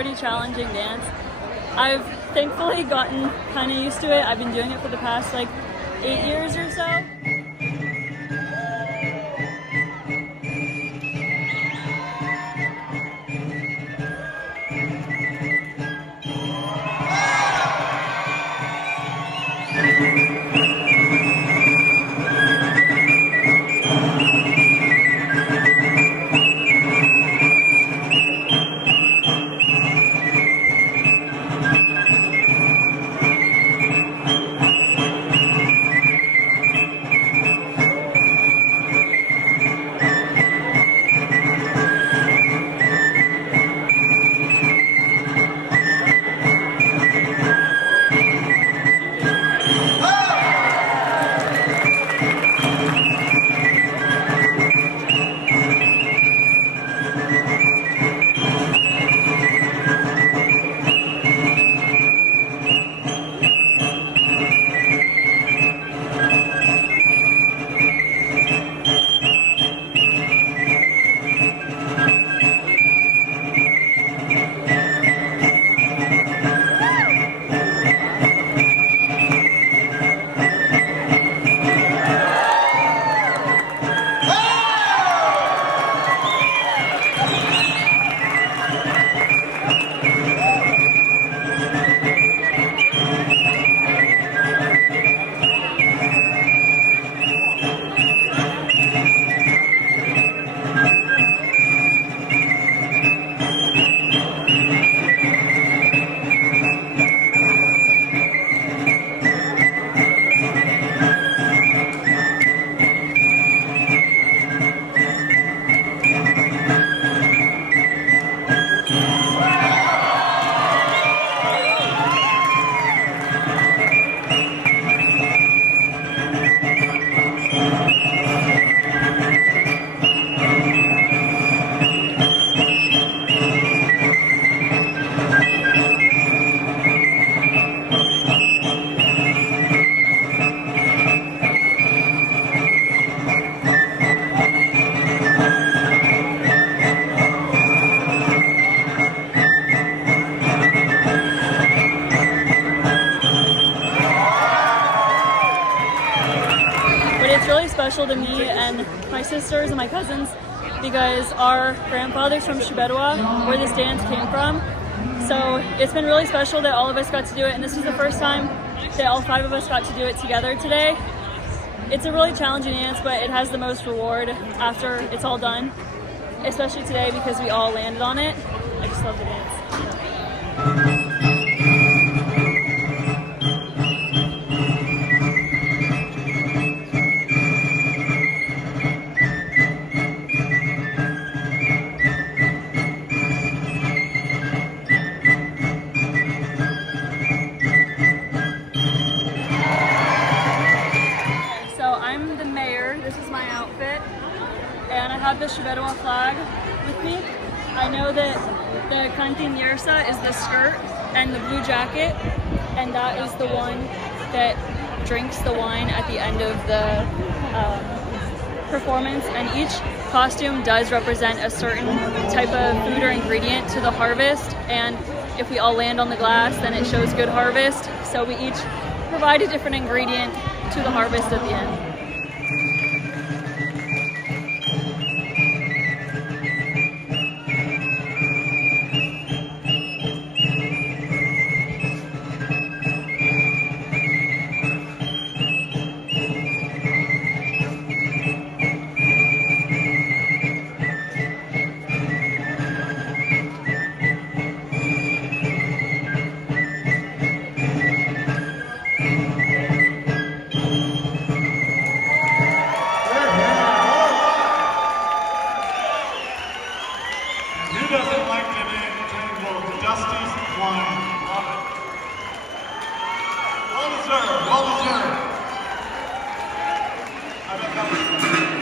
pretty challenging dance. I've thankfully gotten kind of used to it. I've been doing it for the past like 8 years or so. It's really special to me and my sisters and my cousins because our grandfather's from Shubenwa, where this dance came from. So it's been really special that all of us got to do it, and this was the first time that all 5 of us got to do it together today. It's a really challenging dance, but it has the most reward after it's all done, especially today because we all landed on it. I just love the dance. This is my outfit, and I have the Shubenwa flag with me. I know that the Kantin Yersa is the skirt and the blue jacket, and that is the one that drinks the wine at the end of the performance. And each costume does represent a certain type of food or ingredient to the harvest, and if we all land on the glass, then it shows good harvest. So we each provide a different ingredient to the harvest at the end. Who doesn't like the name Turnbull? Dusty's wine. Love it. Well deserved. Well deserved. I bet that was